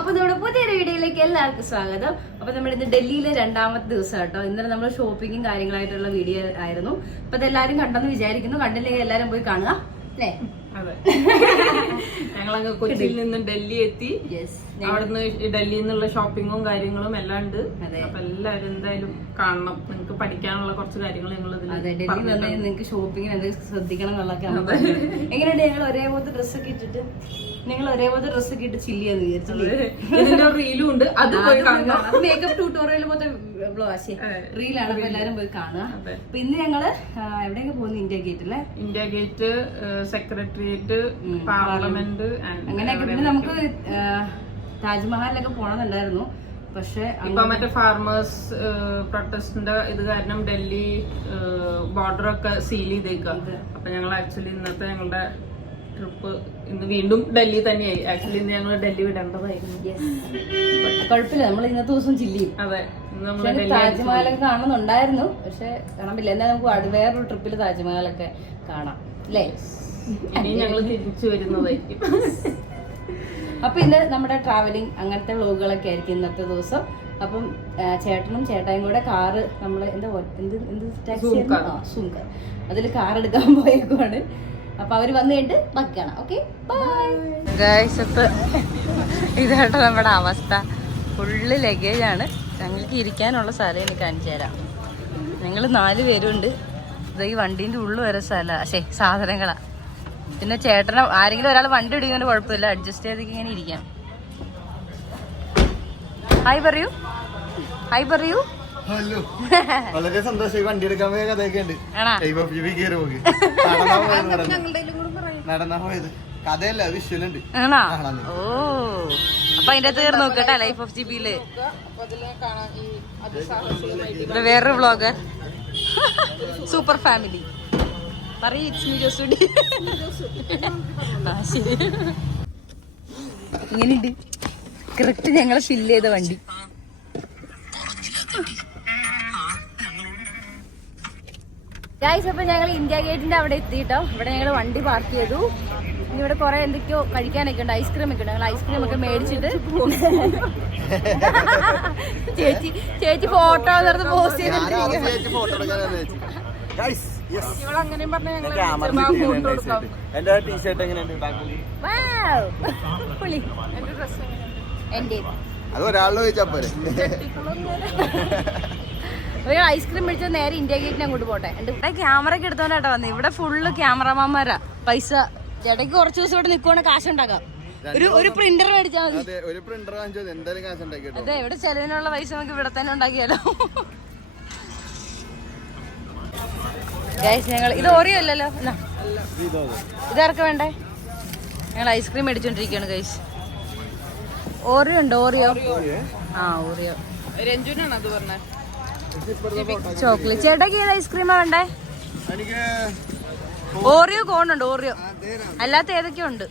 അപ്പൊ നമ്മുടെ പുതിയൊരു വീഡിയോയിലേക്ക് എല്ലാവർക്കും സ്വാഗതം. അപ്പൊ നമ്മുടെ ഇന്ന് ഡൽഹിയിലെ രണ്ടാമത്തെ ദിവസം കേട്ടോ. ഇന്നലെ നമ്മൾ ഷോപ്പിങ്ങും കാര്യങ്ങളായിട്ടുള്ള വീഡിയോ ആയിരുന്നു. അപ്പൊ അതെല്ലാരും കണ്ടെന്ന് വിചാരിക്കുന്നു. കണ്ടില്ലെങ്കിൽ എല്ലാരും പോയി കാണുക അല്ലേ? അതെ, ഞങ്ങളങ്ങ് കൊച്ചിയിൽ നിന്നും ഡൽഹി എത്തി. അവിടുന്ന് ഡൽഹിയിൽ നിന്നുള്ള ഷോപ്പിങ്ങും കാര്യങ്ങളും എല്ലാം ഉണ്ട്. അപ്പൊ എല്ലാവരും എന്തായാലും കാണണം. നിങ്ങൾക്ക് പഠിക്കാനുള്ള കുറച്ച് കാര്യങ്ങൾ ഞങ്ങൾ നിങ്ങൾക്ക് ഷോപ്പിങ്ങിന് എന്തെങ്കിലും ശ്രദ്ധിക്കണം എന്നുള്ളതൊക്കെ. എങ്ങനെയുണ്ട് ഞങ്ങൾ ഒരേപോലത്തെ ഡ്രസ്സൊക്കെ ഇട്ടിട്ട് ചില്ലിയാന്ന് വിചാരിച്ചത്. ഇതിന്റെ റീലും ഉണ്ട്, അത് പോയി കാണണം. മേക്കപ്പ് ട്യൂട്ടോറിയൽ പോലത്തെ റീലാണ്. അപ്പൊ എല്ലാരും പോയി കാണുക. അപ്പൊ ഇന്ന് ഞങ്ങള് എവിടെയൊക്കെ പോകുന്നു? ഇന്ത്യ ഗേറ്റ് അല്ലേ? ഇന്ത്യ ഗേറ്റ്, സെക്രട്ടേറിയറ്റ്, പാർലമെന്റ്, അങ്ങനെയൊക്കെ. പിന്നെ നമുക്ക് താജ്മഹലിലൊക്കെ പോണെന്നുണ്ടായിരുന്നു. പക്ഷെ ഇപ്പൊ മറ്റേ ഫാർമേഴ്സ് പ്രൊട്ടസ്റ്റിന്റെ ഇത് കാരണം ഡൽഹി ബോർഡറൊക്കെ സീൽ ചെയ്തേക്കുക. അപ്പൊ ഞങ്ങൾ ആക്ച്വലി ഇന്നത്തെ ഞങ്ങളുടെ ട്രിപ്പ് ഇന്ന് വീണ്ടും ഡൽഹി തന്നെയായി. ആക്ച്വലി ഇന്ന് ഞങ്ങൾ ഡൽഹി വിടേണ്ടതായിരുന്നു. കുഴപ്പമില്ല, നമ്മൾ ഇന്നത്തെ ദിവസം ചില്ലിയും. അതെ, താജ്മഹലൊക്കെ കാണുന്നുണ്ടായിരുന്നു, പക്ഷെ കാണാൻ പറ്റില്ല. എന്നാൽ നമുക്ക് വേറൊരു ട്രിപ്പിൽ താജ്മഹലൊക്കെ കാണാം അല്ലേ? ഇനി ഞങ്ങൾ തിരിച്ചു വരുന്നതായിരിക്കും. അപ്പൊ ഇന്ന് നമ്മുടെ ട്രാവലിംഗ് അങ്ങനത്തെ വ്ലോഗുകളൊക്കെ ആയിരിക്കും ഇന്നത്തെ ദിവസം. അപ്പം ചേട്ടനും ചേട്ടായും കൂടെ കാറ് നമ്മള് എന്ത് ടാക്സി സൂങ്കർ അതിൽ കാർ എടുക്കാൻ പോയേക്കുവാണ്. അപ്പൊ അവര് വന്നു കഴിഞ്ഞിട്ട് ബാക്കി കാണാം. Okay, bye. ഇതാട്ടോ നമ്മുടെ അവസ്ഥ. ഫുള്ള് ലഗേജാണ്. ഞങ്ങൾക്ക് ഇരിക്കാനുള്ള സ്ഥലം എനിക്ക് കാണിച്ചു തരാം. ഞങ്ങൾ 4 പേരുണ്ട്. ഇത് ഈ വണ്ടീൻ്റെ ഉള്ളു വരെ സാധനങ്ങളാ. പിന്നെ ചേട്ടനെ ആരെങ്കിലും ഒരാൾ വണ്ടി ഇടിക്കുന്നതിന് കുഴപ്പമില്ല, അഡ്ജസ്റ്റ് ചെയ്തൊക്കെ ഇങ്ങനെ ഇരിക്കാം. ഹായ് പറയൂ, ഹായ് പറയൂ. വളരെ സന്തോഷം. വണ്ടി എടുക്കാൻ പോയ കഥയൊക്കെ ഉണ്ട്. നടന്നാ പോയത് കഥയല്ല, വിഷ്വലുണ്ട്. ആണോ? ഓ, അപ്പൊ അതിന്റെ അകത്ത് കയറി നോക്കട്ടെ. ലൈഫ് ഓഫ് ജിബിയില് വേറൊരു വ്ളോഗർ, സൂപ്പർ ഫാമിലി പറയൂ. ഇറ്റ്സ് മീ ജോസുണ്ടി. ഇങ്ങനെയുണ്ട് കറക്റ്റ് ഞങ്ങളെ ഫില്ല് ചെയ്ത വണ്ടി. ഗൈസ്, അപ്പൊ ഞങ്ങൾ ഇന്ത്യ ഗേറ്റിന്റെ അവിടെ എത്തിയിട്ടോ. ഇവിടെ ഞങ്ങൾ വണ്ടി പാർക്ക് ചെയ്തു. ഇവിടെ കുറെ എന്തൊക്കെയോ കഴിക്കാനൊക്കെ ഉണ്ട്. ഐസ്ക്രീം ഒക്കെ ഉണ്ട്. ഞങ്ങൾ ഐസ്ക്രീം ഒക്കെ മേടിച്ചിട്ട് ചേച്ചി ഫോട്ടോ പോസ്റ്റ് ചെയ്തിട്ട് അത് ഒരാളെ ചോദിച്ചാ പോരെ. ഐസ്ക്രീം മേടിച്ചാൽ നേരെ ഇന്ത്യ ഗേറ്റിന് അങ്ങോട്ട് പോട്ടെ. ക്യാമറ ഒക്കെ എടുത്തോണ്ടാട്ടോ വന്നത്. ഇവിടെ ഫുള്ള് ക്യാമറമാന്മാരാ. പൈസ ചേട്ടയ്ക്ക് കുറച്ച് ദിവസം ഇവിടെ നിൽക്കുവാണെങ്കിൽ കാശുണ്ടാക്കാം. ഒരു പ്രിന്റർ മേടിച്ചാൽ മതി. അതെ, ഇവിടെ ചെലവിനുള്ള പൈസ നമുക്ക് ഇവിടെ തന്നെ ഉണ്ടാക്കിയാലോ. ഞങ്ങൾ ഇത് ഓറിയോ അല്ലല്ലോ, ഇതാർക്ക് വേണ്ടേ? ഞങ്ങൾ ഐസ്ക്രീം മേടിച്ചോണ്ടിരിക്കുകയാണ് ഗൈസ്. ഓറിയോ ഉണ്ട്, ഓറിയോ. ആ, ഓറിയോ. രഞ്ജുനാണ് അത് പറഞ്ഞത്. ചോക്ലേറ്റ്. ചേട്ടക്ക് ഏത് ഐസ്ക്രീമാ വേണ്ടേ? ഓറിയോ കോണുണ്ട്, ഓറിയോ. അല്ലാത്ത ഏതൊക്കെയോ ഉണ്ട്.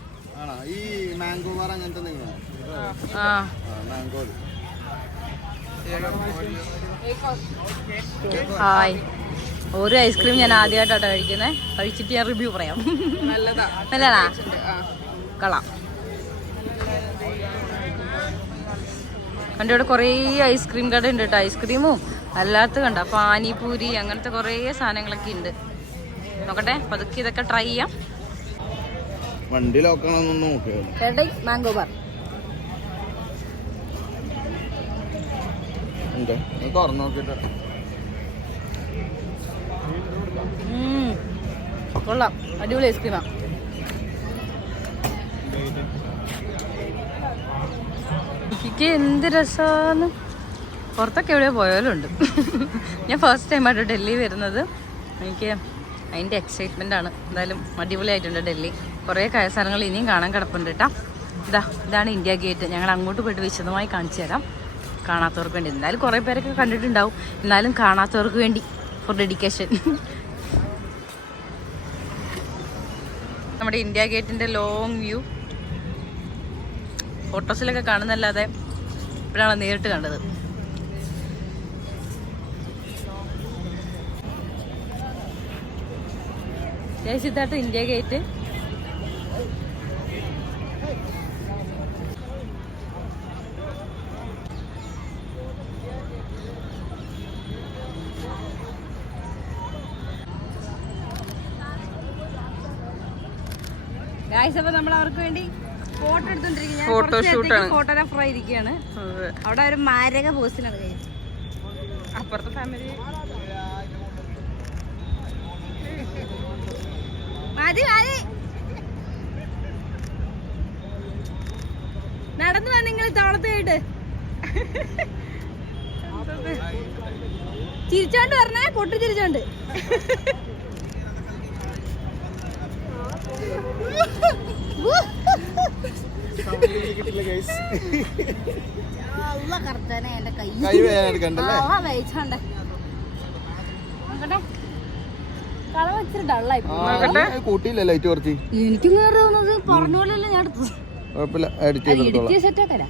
ഹായ്. ഓരോ ഐസ്ക്രീം ഞാൻ ആദ്യമായിട്ടാട്ടോ കഴിക്കുന്നത്. കഴിച്ചിട്ട് ഞാൻ റിവ്യൂ പറയാം. നല്ലതാ, കളാം. എൻ്റെ ഇവിടെ കുറേ ഐസ്ക്രീം കട ഉണ്ട് കേട്ടോ. ഐസ്ക്രീമും അല്ലാത്ത കണ്ട പാനിപൂരി അങ്ങനത്തെ കുറേ സാധനങ്ങളൊക്കെ ഉണ്ട്. നോക്കട്ടെ, പതുക്കെ ഇതൊക്കെ ട്രൈ ചെയ്യാം. വണ്ടി മാംഗോ ബാർ കൊള്ളാം, അടിപൊളി ഐസ്ക്രീമാ. എനിക്ക് എന്ത് രസമാണ്. പുറത്തൊക്കെ എവിടെയോ പോയാലും ഉണ്ട്. ഞാൻ ഫസ്റ്റ് ടൈമായിട്ട് ഡൽഹി വരുന്നത്. എനിക്ക് അതിൻ്റെ എക്സൈറ്റ്മെൻ്റ് ആണ്. എന്തായാലും അടിപൊളിയായിട്ടുണ്ട് ഡൽഹി. കുറേ സ്ഥലങ്ങൾ ഇനിയും കാണാൻ കിടപ്പുണ്ട് കേട്ടോ. ഇതാണ് ഇന്ത്യ ഗേറ്റ്. ഞങ്ങൾ അങ്ങോട്ട് പോയിട്ട് വിശദമായി കാണിച്ചു തരാം കാണാത്തവർക്ക് വേണ്ടി. എന്തായാലും കുറേ പേരൊക്കെ കണ്ടിട്ടുണ്ടാവും, എന്നാലും കാണാത്തവർക്ക് വേണ്ടി ഫോർ ഡെഡിക്കേഷൻ. നമ്മുടെ ഇന്ത്യ ഗേറ്റിൻ്റെ ലോങ് വ്യൂ ഫോട്ടോസിലൊക്കെ കാണുന്നല്ലാതെ ഇപ്പോഴാണ് നേരിട്ട് കണ്ടത്. ഇതായിട്ട് ഇന്ത്യ ഗേറ്റ്. ഗായ്സ് അപ്പൊ നമ്മൾ അവർക്ക് വേണ്ടി ഫോട്ടോ എടുത്തോണ്ടിരിക്കുകയാണ്. ഫോട്ടോഷൂട്ടാണ്. ഫോട്ടോഗ്രാഫർ ആയിരിക്കുകയാണ്. അവിടെ ഒരു മാരക പോസ്റ്റിലാണ്. അപ്പുറത്തെ ഫാമിലി മതി മതി നടന്നു വാ നിങ്ങൾ തോളത്തായിട്ട്. ചിരിച്ചോണ്ട് പറഞ്ഞേ, പൊട്ടി ചിരിച്ചോണ്ട്. കൈ വേദന എടുക്കണ്ടല്ലേ? കൂട്ടിയില്ല ലൈറ്റ് കുറച്ച്. എനിക്കും തോന്നുന്നത് പറഞ്ഞ പോലെയല്ല ഞാൻ എടുത്തത്. കുഴപ്പമില്ല, എഡിറ്റ് ചെയ്തോളാം. സെറ്റ് ആക്കല.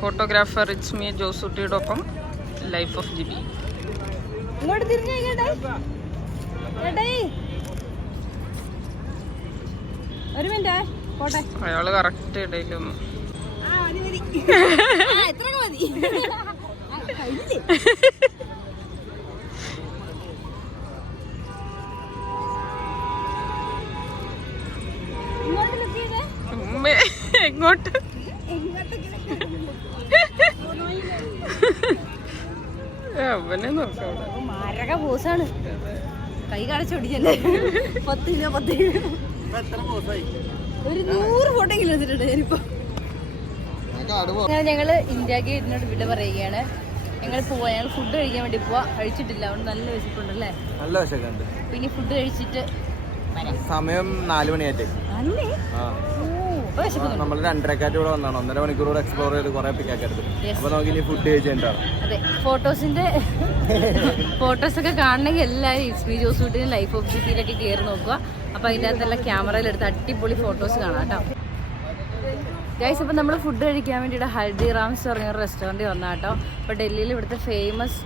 ഫോട്ടോഗ്രാഫർ റിച്ച്മി ജോസൂട്ടിയുടെ ഒപ്പം ലൈഫ് ഓഫ് ജിബി. ഇങ്ങോട്ട് തിരിഞ്ഞു ഒരു മിനിറ്റ് പോട്ടെ. അയാള് കറക്റ്റ് ഇടയിലൊന്നും എങ്ങോട്ട് അവനെ നോക്കാം. മാരക പോസാണ്. കൈ കാണിച്ചോടിച്ചല്ലേ. 10 കിലോ ഒരു 100 ഫോട്ടോ എങ്കിലും എടുത്തിട്ടുണ്ട് ഞാനിപ്പോ. ഞങ്ങള് ഇന്ത്യ ഗേറ്റിനോട് വിട പറയുകയാണ്. ഞങ്ങൾ ഫുഡ് കഴിക്കാൻ വേണ്ടി പോവാ. കഴിച്ചിട്ടില്ല, അതുകൊണ്ട് നല്ല വിശപ്പുണ്ട് അല്ലേ? നല്ല വിശക്കുണ്ട്. പിന്നെ ഫുഡ് കഴിച്ചിട്ട് സമയം 4 മണിയായിട്ട്. അല്ലേ? നമ്മൾ 2:30 കൂടെ വന്നാണ്. 1.5 മണിക്കൂർ കൂടെ എക്സ്പ്ലോർ ചെയ്ത് കുറെ പിക്കാക്കി എടുത്തു. അപ്പൊ നമുക്ക് ഇനി ഫുഡ് കഴിച്ചിട്ടാണ്. അതെ, ഫോട്ടോസൊക്കെ കാണണമെങ്കിൽ എല്ലാവരും ഇസ്മി ജോസൂട്ടിനും ലൈഫ് ഓഫ് ജിബിയിലൊക്കെ കയറി നോക്കുക. അപ്പൊ അതിൻ്റെ അകത്തെല്ലാം ക്യാമറയിലെടുത്ത് അടിപൊളി ഫോട്ടോസ് കാണാം കേട്ടോ. ഗൈസ്, അപ്പോൾ നമ്മൾ ഫുഡ് കഴിക്കാൻ വേണ്ടിയിട്ട് ഹൽദിറാംസ് പറഞ്ഞൊരു റെസ്റ്റോറൻറ്റിൽ വന്നാൽ കേട്ടോ. അപ്പോൾ ഡൽഹിയിൽ ഇവിടുത്തെ ഫേമസ്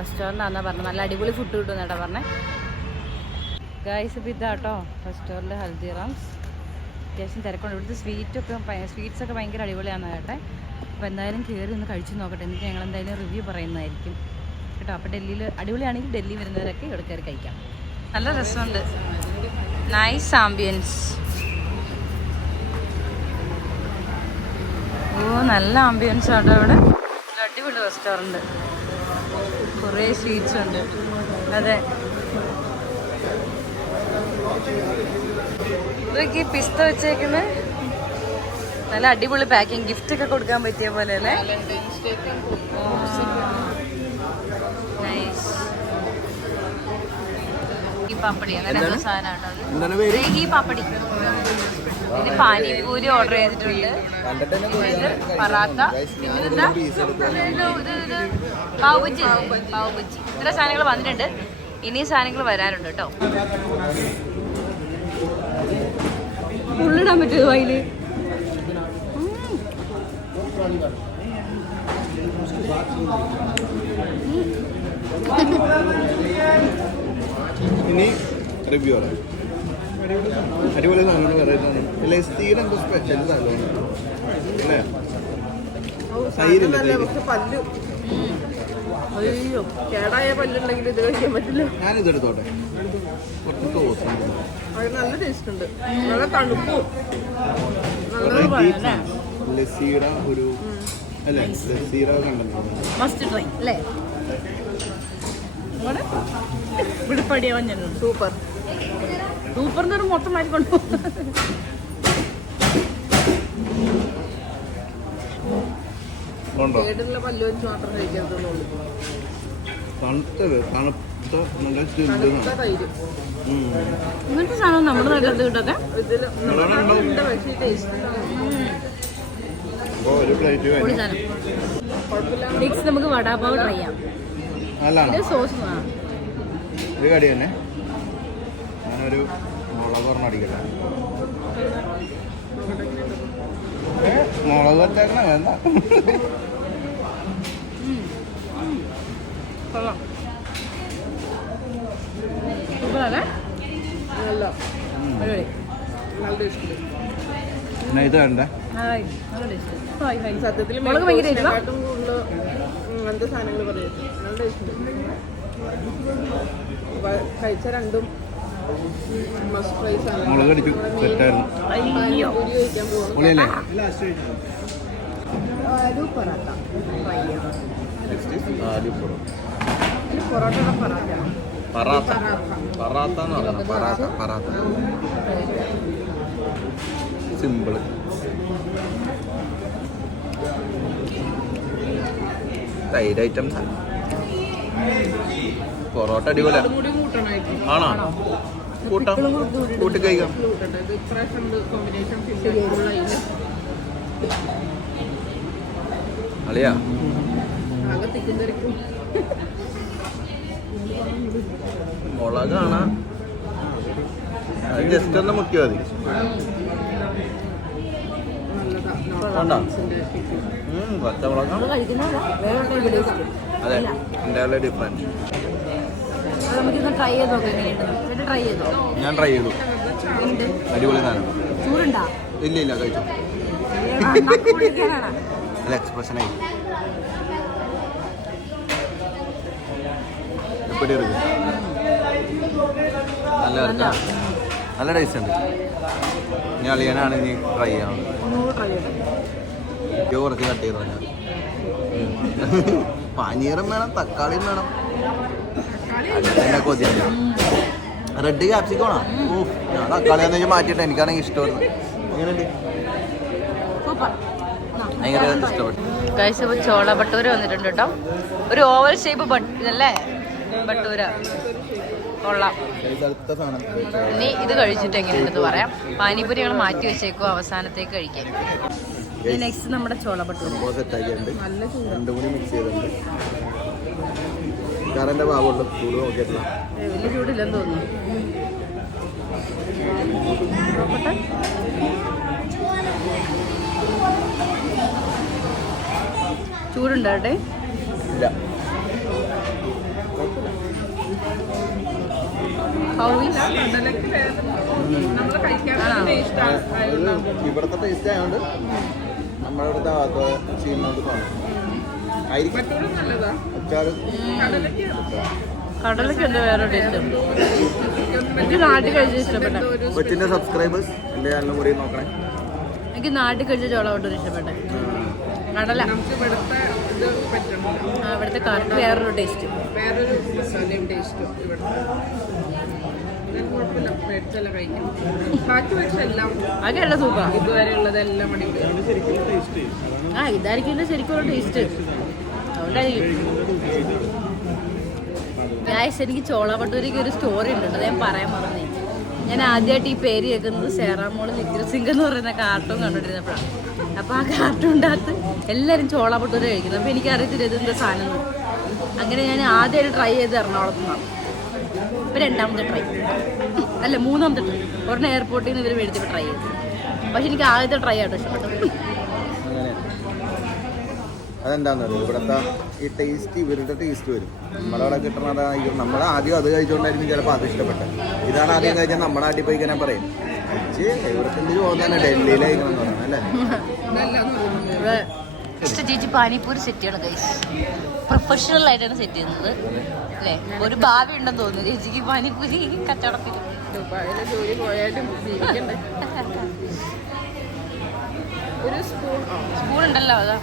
റെസ്റ്റോറൻ്റ് ആണെന്നാണ് പറഞ്ഞത്. നല്ല അടിപൊളി ഫുഡ് കിട്ടും കേട്ടോ പറഞ്ഞത്. ഗൈസ്, ഇപ്പോൾ ഇതാട്ടോ റെസ്റ്റോറൻറ്റ് ഹൽദിറാംസ്. അത്യാവശ്യം തിരക്കുണ്ട്. ഇവിടുത്തെ സ്വീറ്റ്സ് ഒക്കെ ഭയങ്കര അടിപൊളിയാണ് കേട്ടെ. അപ്പോൾ എന്തായാലും കയറി ഒന്ന് കഴിച്ച് നോക്കട്ടെ. എന്നിട്ട് ഞങ്ങൾ എന്തായാലും റിവ്യൂ പറയുന്നതായിരിക്കും കേട്ടോ. അപ്പോൾ ഡൽഹിയിൽ അടിപൊളിയാണെങ്കിൽ ഡൽഹി വരുന്നവരൊക്കെ ഇവിടെ കയറി കഴിക്കാം. നല്ല രസമുണ്ട്. Nice ambience. നല്ല ആംബിയൻസ് ആണ് ഇവിടെ. അടിപൊളി റെസ്റ്റോറൻറ്റ്. കുറേ സ്വീറ്റ്സ് ഉണ്ട്. അതെ, ഇതൊക്കെ പിസ്ത വെച്ചേക്കുന്നത് നല്ല അടിപൊളി പാക്കിങ്. ഗിഫ്റ്റ് ഒക്കെ കൊടുക്കാൻ പറ്റിയ പോലെ അല്ലേ? നൈസ്. ഈ പാപ്പടി അങ്ങനെയുള്ള സാധനമാണോ? ഈ പാപ്പടി. പിന്നെ പാനിപൂരി ഓർഡർ ചെയ്തിട്ടുണ്ട്. ഇത് പറാത്ത. പിന്നെ ഇത് പാവുബജി. ഇത്ര സാധനങ്ങൾ വന്നിട്ടുണ്ട്. ഇനി സാധനങ്ങൾ വരാനുണ്ട് കേട്ടോ. ഉള്ളിടാൻ പറ്റുമോ അതില്? ഇനി റിവ്യൂ പറയാം. അടിപൊളി സാധനങ്ങൾ പറയുന്നതാണ്. ലസ്സീയുടെ എന്തോ സ്പെഷ്യൽ സാധനമാണ് അല്ലേ? തൈരില്ല. അയ്യോ, കേടായ പല്ലുണ്ടെങ്കിൽ ഇത് കഴിക്കാൻ പറ്റില്ല. ഞാനിതെടുത്തോട്ടെ. കുറച്ച് ടോസ്റ്റ് നല്ല ടേസ്റ്റ് ഉണ്ട്. നല്ല തണുപ്പും. ലസ്സീയുടെ ഒരു അല്ലേ? ലസ്സീയുടെ കണ്ടോ? മസ്റ്റ് ട്രൈ അല്ലേ? വിളിപ്പടിയാവാൻ ഞാൻ സൂപ്പർ സൂപ്പറിന്റെ ഒരു മൊത്തം മാറ്റിക്കൊണ്ടു. കേടുള്ള പല്ല് വെച്ച് മാത്രം കഴിക്കാത്തുള്ളൂ. തണുത്ത തൈര് ഇങ്ങനത്തെ സാധനം നമ്മുടെ നാട്ടിലത് കിട്ടാതെ. നെക്സ്റ്റ് നമുക്ക് വടാപാവ് ട്രൈ ചെയ്യാം. സോസ് ഒരു കടി തന്നെ. ഞാനൊരു മുളക് പറഞ്ഞ അടിക്കട്ടെ. മുളക് വെച്ചേക്കണ വേണ്ട. സൂപ്പറല്ലേ? ഇത് വേണ്ട. സത്യത്തിൽ മുളക് ഭയങ്കര കൂടുതൽ അങ്ങനത്തെ സാധനങ്ങൾ പറയും. നല്ല ടേസ്റ്റ്. അപ്പൊ കഴിച്ച രണ്ടും മസ്റ്റ് ഫ്രൈസ് ആണ്. മുളക് അടിച്ചു സെറ്റായിരുന്നു. പാനിപൂരി കഴിക്കാൻ പോകുന്നു. പൊളിയല്ലേ? ആലു പൊറോട്ട ആലു പൊറോട്ട. പൊറോട്ടയുടെ പൊറോട്ട പറാത്ത പറാത്ത എന്ന് പറയുന്നത്. പറാത്ത പറാത്ത സിമ്പിള്. തൈര് ഐറ്റംസ് ആണ്. പൊറോട്ട അടിപൊളിയാ. കൂടി കൂട്ടണമായിരിക്കും. ആണോ? കൂട്ടാം, കൂട്ടി കഴിക്കാം. കൂട്ടട്ടെ. ഇത് ഇപ്രാവശ്യം കോമ്പിനേഷൻ ഫിഷ് അളിയാ ആകെ തിക്കും തിരക്കും. മുളകാണ്, അത് ജസ്റ്റ് ഒന്ന് മുക്കിയാൽ മതി. നല്ലതാ. പച്ചമുളകാണ്. അതെ, എൻ്റെ ഡിഫറൻസ്. നമുക്കിന്ന് ട്രൈ ചെയ്ത് നോക്കാം. എങ്ങനെയുണ്ട് ട്രൈ ചെയ്തോ? ഞാൻ ട്രൈ ചെയ്തു. അടിപൊളി സാധനം. ചൂടുണ്ടാ? ഇല്ല ഇല്ല, കഴിച്ചു. അല്ല, എക്സ്പ്രഷനായി എപ്പടി ഇருக்கு? നല്ല ടേസ്റ്റ് ഉണ്ട്. ഇനി അളിയനാണ് ഇനി ട്രൈ ചെയ്യാവുന്നത്. കുറച്ച് കട്ട് ചെയ്തോ. പനീറും വേണം, തക്കാളിയും വേണം. അതിൻ്റെ കൊതിയാണ്. റെഡ് ക്യാപ്സിക്കോണോ? ഓ, ഞാൻ തക്കാളിയാന്ന് വെച്ചാൽ മാറ്റിയിട്ട് എനിക്കാണെങ്കിൽ ഇഷ്ടമാണ്. എങ്ങനെയുണ്ട്? ഭയങ്കര ഇഷ്ടപ്പെട്ടു. ഗൈസ്, ഇപ്പോൾ ചോള ഭട്ടൂര വന്നിട്ടുണ്ട് കേട്ടോ. ഒരു ഓവൽ ഷേപ്പ് ഇതല്ലേ ഭട്ടൂര, കൊള്ളാം. ഇനി ഇത് കഴിച്ചിട്ട് എങ്ങനെയുണ്ടെന്ന് പറയാം. പാനിപൂരി ഞങ്ങൾ മാറ്റി വെച്ചേക്കോ അവസാനത്തേക്ക് കഴിക്കാൻ. നെക്സ്റ്റ് നമ്മുടെ ചോള ഭട്ടൂര സെറ്റാക്കിയിട്ടുണ്ട്. രണ്ടും കൂടി മിക്സ് ചെയ്തിട്ടുണ്ട്. കറൻ്റെ ഭാഗമുള്ള ചൂട് നോക്കിയിട്ടില്ല. വലിയ ചൂടില്ലെന്ന് തോന്നുന്നു. ചൂടുണ്ടാട്ടെ? ഇല്ല. ഇവിടുത്തെ ടേസ്റ്റ് ആയതുകൊണ്ട് നമ്മുടെ ഇവിടുത്തെ ചെയ്യുന്നോണ്ട് കടലൊക്കെ എന്താ വേറെ ടേസ്റ്റ്. എനിക്ക് നാട്ടിൽ കഴിച്ച ഇഷ്ടപ്പെട്ടെ. കൊച്ചിന്റെ സബ്സ്ക്രൈബേഴ്സ് എന്റെ ചാനലും കൂടി നോക്കണേ. എനിക്ക് നാട്ടിൽ കഴിച്ച ചോള ഭട്ടൂര ഇഷ്ടപ്പെട്ടെ. കടല ഇവിടുത്തെ കറക്റ്റ് വേറൊരു ടേസ്റ്റ്. വേറൊരു മസാലയും ടേസ്റ്റും ഇവിടുത്തെ. കുഴപ്പമില്ല, മേടിച്ചെല്ലാം കഴിക്കാം. ബാക്കി പക്ഷെ എല്ലാം അതൊക്കെ സൂപ്പറാ. ഇതുവരെ ഉള്ളതെല്ലാം അടിപൊളിയാണ്. ഇതായിരിക്കും ഇതിന്റെ ശരിക്കും ടേസ്റ്റ്. അതുകൊണ്ടായിരിക്കും. എനിക്ക് ചോള ഭട്ടൂരയ്ക്ക് ഒരു സ്റ്റോറി ഉണ്ട്, ഞാൻ പറയാൻ പറഞ്ഞേ. ഞാൻ ആദ്യമായിട്ട് ഈ പേര് കേൾക്കുന്നത് സേറാമോള് ലിറ്റിൽ സിംഗ് എന്ന് പറയുന്ന കാർട്ടൂൺ കണ്ടുകൊണ്ടിരുന്നപ്പോഴാണ്. അപ്പോൾ ആ കാർട്ടൂണിൻ്റെ അകത്ത് എല്ലാവരും ചോള ഭട്ടൂര കഴിക്കുന്നത്. അപ്പോൾ എനിക്ക് അറിയത്തില്ല ഇതെന്താ സാധനം. അങ്ങനെ ഞാൻ ആദ്യമായിട്ട് ട്രൈ ചെയ്ത് എറണാകുളത്ത് നിന്നാണ്. ഇപ്പം രണ്ടാമത്തെ ട്രൈ അല്ല മൂന്നാമത്തെ ട്രൈ. ഒരെണ്ണം എയർപോർട്ടിൽ നിന്ന് ഇവർ മേടിച്ചപ്പോൾ ട്രൈ ചെയ്തു. പക്ഷെ എനിക്ക് ആദ്യത്തെ ട്രൈ ആട്ടോ ഇഷ്ടപ്പെട്ടത്. അതെന്താണെന്നറിയോ, ഇവിടുത്തെ ഈ ടേസ്റ്റ് ഇവരുടെ ടേസ്റ്റ് വരും. നമ്മുടെ അവിടെ കിട്ടണതായിരിക്കും. നമ്മൾ ആദ്യം അത് കഴിച്ചുകൊണ്ടായിരിക്കും ചിലപ്പോൾ അത് ഇഷ്ടപ്പെട്ടത്. ഇതാണ് ആദ്യം കഴിച്ചാൽ നമ്മുടെ നാട്ടിൽ പോയി ഇങ്ങനെ പറയും, ഇവിടുത്തെ എന്ത് പോകുന്നതന്നെ ഡൽഹിയിലായിരിക്കണം എന്ന് പറയുന്നത് അല്ലേ. ചേച്ചി പാനിപ്പൂരി സെറ്റ് ചെയ്യണം ഗൈസ്. പ്രൊഫഷണൽ ആയിട്ടാണ് സെറ്റ് ചെയ്യുന്നത് അല്ലേ. ഒരു ഭാവി ഉണ്ടെന്ന് തോന്നുന്നു ചേച്ചിക്ക് പാനിപ്പൂരി കച്ചവടത്തിൽ. ദുബായിലെ ജോലി പോയാലും ജീവിക്കണ്ടേ. ഒരു സ്പൂൺ ഉണ്ടല്ലോ. അതാ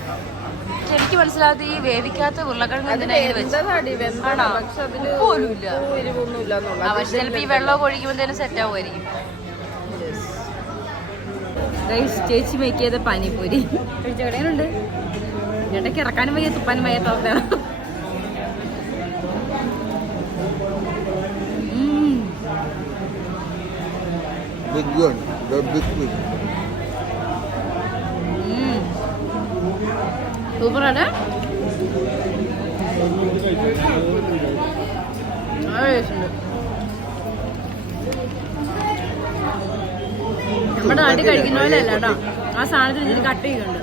എനിക്ക് മനസ്സിലാകാത്ത ഈ വേവിക്കാത്ത ഉരുളക്കിഴങ്ങ് പക്ഷെ ചിലപ്പോൾ ഈ വെള്ളമൊക്കെ ഒഴിക്കുമ്പോഴത്തേനും സെറ്റ് ആവുമായിരിക്കും. ചേച്ചി മേക്ക് ചെയ്ത പാനിപ്പൂരി കടയിലുണ്ട്. ഇടയ്ക്ക് ഇറക്കാനും വയ്യ, തുപ്പാനും വയ്യാത്ത അവസ്ഥയാണ്. സൂപ്പറാണ്. നമ്മുടെ നാട്ടിൽ കഴിക്കുന്ന പോലെ അല്ല കേട്ടോ. ആ സാധനത്തിന് ഇതിൽ കട്ട് ചെയ്യുന്നുണ്ട്.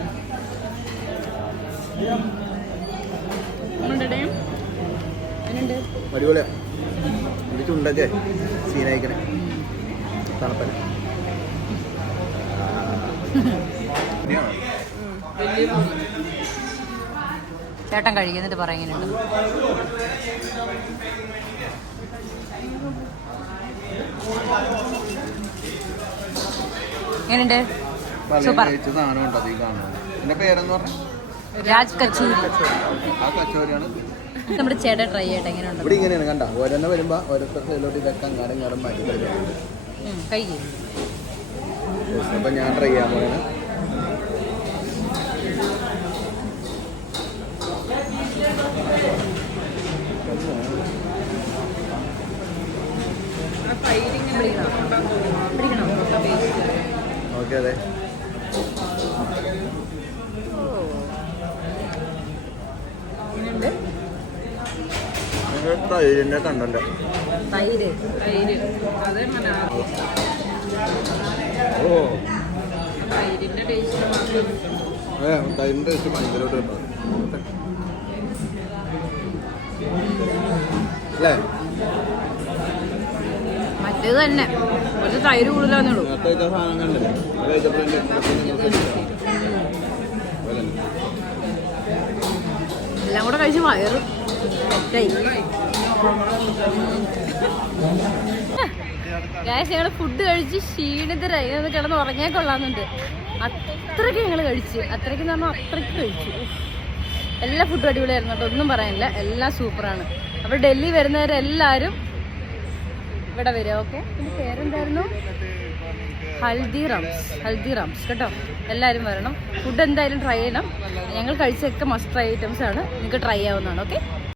അടിപൊളിയാ. ഇത് ചുണ്ടൊക്കെ സീനായിക്കണേ. തണുപ്പല്ല. ചേട്ടൻ കഴിക്കും എന്നിട്ട് പറയാം എങ്ങനെയുണ്ട്. എങ്ങനെയുണ്ട്? സൂപ്പർ. സാധനം ഉണ്ട് അതീ കാണുന്നത്. എന്റെ പേരെന്ന് പറഞ്ഞ രാജ് കച്ചൂരി. ആ കച്ചോരിയാണ്. നമ്മുടെ ചേട്ടൻ ട്രൈ ചെയ്യട്ടെ എങ്ങനെയുണ്ട്. ഇവിടെ ഇങ്ങനെയാണ് കണ്ട, ഓരോന്നെ വരുമ്പോ ഓരോരുത്തർ സൈഡിലോട്ട് ഇതൊക്കെ അങ്ങാടും മാറ്റി കളിക്കുന്നുണ്ട്. കഴിക്കും. അപ്പൊ ഞാൻ ട്രൈ ചെയ്യാൻ പോയാണ്. ഓക്കെ അതെ. തൈരിന്റെ കണ്ടല്ലോ. തൈര് അതെങ്ങനെ ഓ തൈരിന്റെ ടേസ്റ്റ് മാത്രം. തൈരിന്റെ ടേസ്റ്റ് ഭയങ്കരമായിട്ട് കിട്ടും അല്ലേ? മറ്റേത് തന്നെ കുറച്ച് തൈര് കൂടുതലാന്നേ ഉള്ളൂ. നേരത്തെ കഴിച്ച സാധനം കണ്ടില്ലേ? അത് കഴിച്ചപ്പോൾ എൻ്റെ എല്ലാം കൂടെ കഴിച്ച് വയറ് ഞങ്ങൾ ഫുഡ് കഴിച്ച് ക്ഷീണിതരായി കിടന്ന് ഉറങ്ങിയാൽ കൊള്ളാമെന്നുണ്ട്. അത്രയ്ക്ക് ഞങ്ങൾ കഴിച്ച്, അത്രയ്ക്ക് എന്ന് പറഞ്ഞാൽ അത്രയ്ക്ക് കഴിച്ചു. എല്ലാ ഫുഡും അടിപൊളിയായിരുന്നു കേട്ടോ, ഒന്നും പറയാനില്ല, എല്ലാം സൂപ്പറാണ്. അപ്പോൾ ഡൽഹി വരുന്നവരെല്ലാവരും ഇവിടെ വരിക. ഓക്കെ, ഇതിൻ്റെ പേരെന്തായിരുന്നു? ഹൽദിറാംസ് കേട്ടോ. എല്ലാവരും വരണം, ഫുഡ് എന്തായാലും ട്രൈ ചെയ്യണം. ഞങ്ങൾ കഴിച്ചൊക്കെ മസ്റ്റ് ട്രൈ ഐറ്റംസ് ആണ്, നിങ്ങൾക്ക് ട്രൈ ആവുന്നതാണ്. ഓക്കെ.